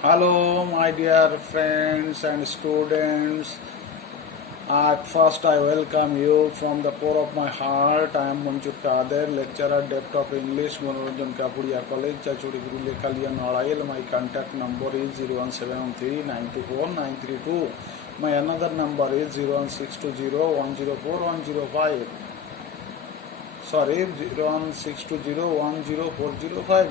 Hello, my dear friends and students. At first, I welcome you from the core of my heart. I am Manjur Kader, lecturer, Depth of English, Manoranjan Kapuria College, Chachuri Guru Lekalian Orail. My contact number is 01713 924 932. My another number is 01620 104 105. Sorry, 01620 104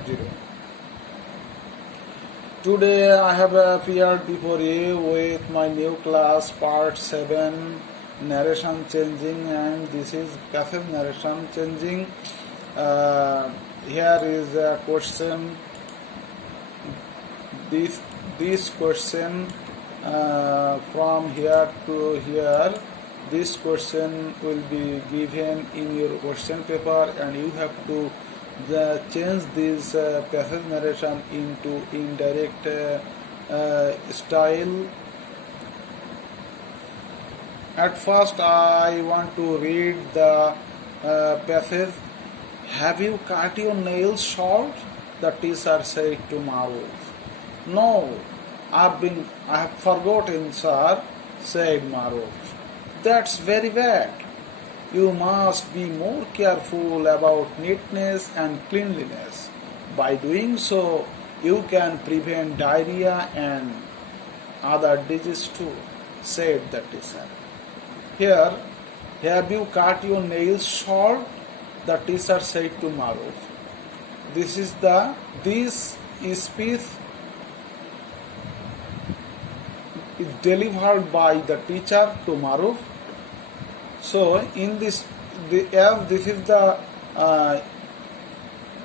Today I have appeared before you with my new class part 7 narration changing, and this is passive narration changing. Here is a question. This question from here to here. This question will be given in your question paper, and you have to change this passive narration into indirect style. At first, I want to read the passage. Have you cut your nails short? The teacher said to Maruf. No, I have forgotten, sir, said Maruf. That's very bad. You must be more careful about neatness and cleanliness. By doing so, you can prevent diarrhea and other diseases too, said the teacher. Here, have you cut your nails short? The teacher said to Maruf. This speech is delivered by the teacher to Maruf. So, in this, this is the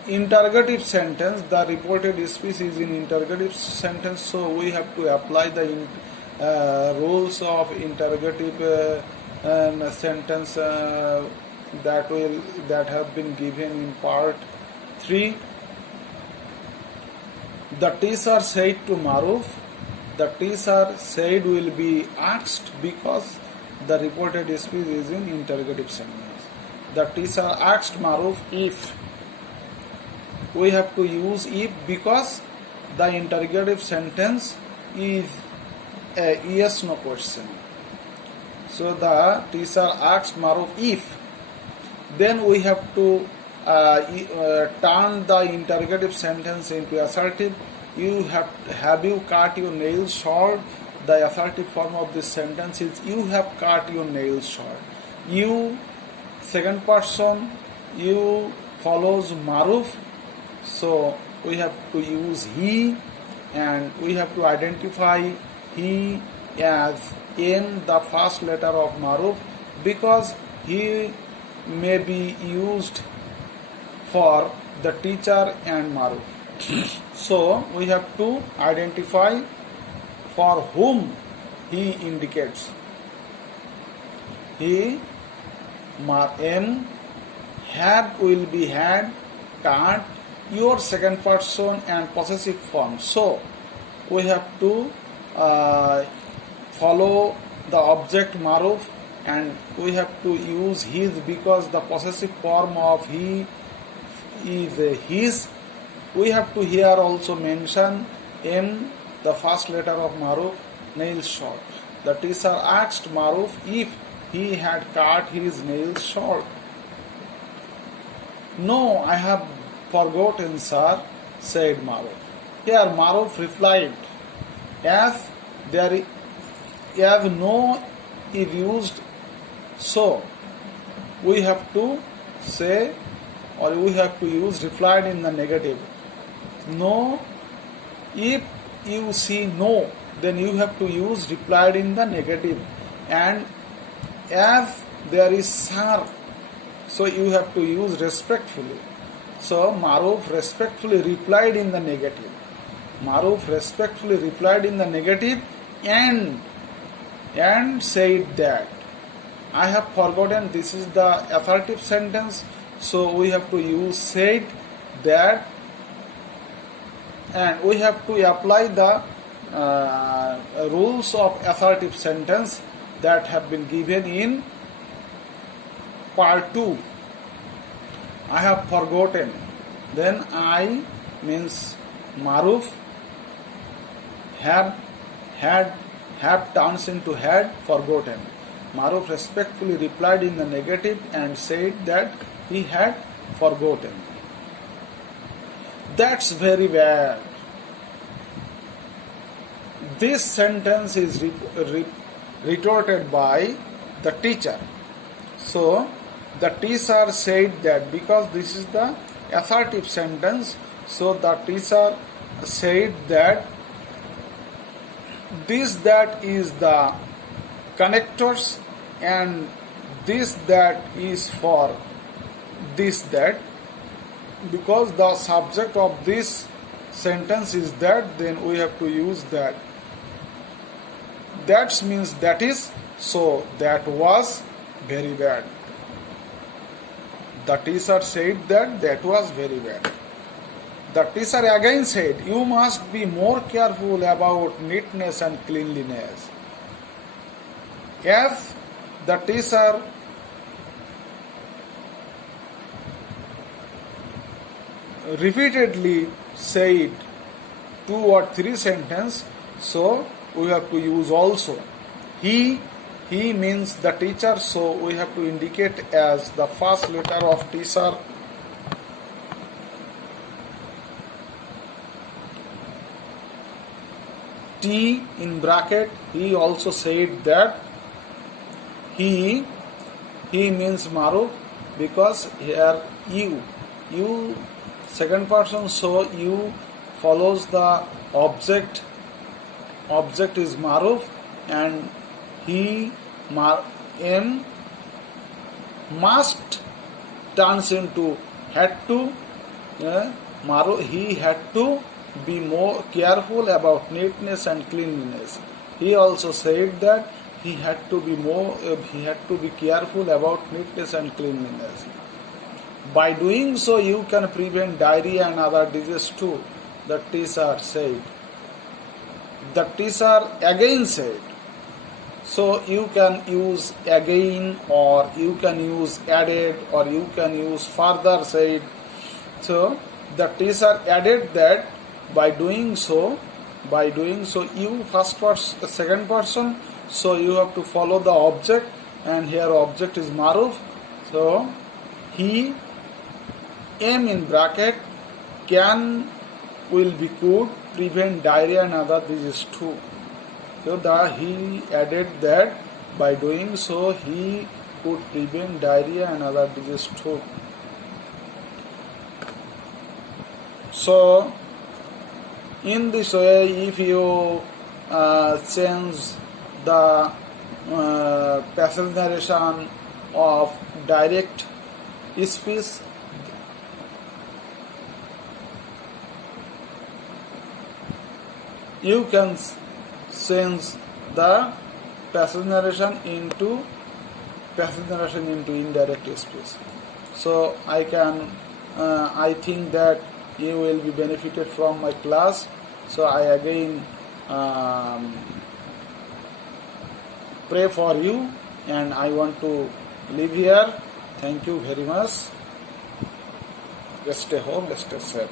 interrogative sentence. The reported speech is in interrogative sentence. So, we have to apply the rules of interrogative sentence that have been given in part 3. The teacher said to Maruf. The teacher said will be asked because the reported speech is in interrogative sentence. The teacher asked Maruf if. We have to use if because the interrogative sentence is a yes/no question. So the teacher asked Maruf if. Then we have to turn the interrogative sentence into assertive. Have you cut your nails short? The assertive form of this sentence is you have cut your nails short. You, second person, you follows Maruf. So we have to use he, and we have to identify he as in the first letter of Maruf because he may be used for the teacher and Maruf. So we have to identify for whom he indicates. He, M, have will be had, cut, your second person and possessive form. So we have to follow the object Maruf, and we have to use his because the possessive form of he is his. We have to here also mention M, the first letter of Maruf, nails short. The teacher asked Maruf if he had cut his nails short. No, I have forgotten, sir, said Maruf. Here Maruf replied, as no is used, so we have to say or we have to use replied in the negative. No, if you see no, then you have to use replied in the negative, and as there is sir, so you have to use respectfully. So Maruf respectfully replied in the negative. Maruf respectfully replied in the negative and said that I have forgotten. This is the assertive sentence, so we have to use said that, and we have to apply the rules of assertive sentence that have been given in part 2. I have forgotten. Then I means Maruf have, had, have turns into had, forgotten. Maruf respectfully replied in the negative and said that he had forgotten. That's very bad. This sentence is retorted by the teacher. So, the teacher said that because this is the assertive sentence, so the teacher said that this that is the connectors and this that is for this that. Because the subject of this sentence is that, then we have to use that. That means that is, so that was very bad. The teacher said that that was very bad. The teacher again said, you must be more careful about neatness and cleanliness. As the teacher repeatedly said 2 or 3 sentences, so we have to use also. He means the teacher, so we have to indicate as the first letter of teacher. T in bracket. He also said that he means Maruf, because here you second person, so you follows the object. Object is Maruf, and he M must turns into had to. Maruf, he had to be more careful about neatness and cleanliness. He also said that he had to be careful about neatness and cleanliness. By doing so, you can prevent diarrhea and other diseases too, the teacher said. The teacher again said. So you can use again, or you can use added, or you can use further said. So the teacher added that by doing so, you first person, second person, so you have to follow the object, and here object is Maruf. So he M in bracket will be could prevent diarrhea and other diseases too. So he added that by doing so he could prevent diarrhea and other diseases too. So in this way, if you change the passage narration of direct speech, you can change the passage narration into indirect speech. So I think that you will be benefited from my class. So I again pray for you, and I want to leave here. Thank you very much. Stay home, stay safe.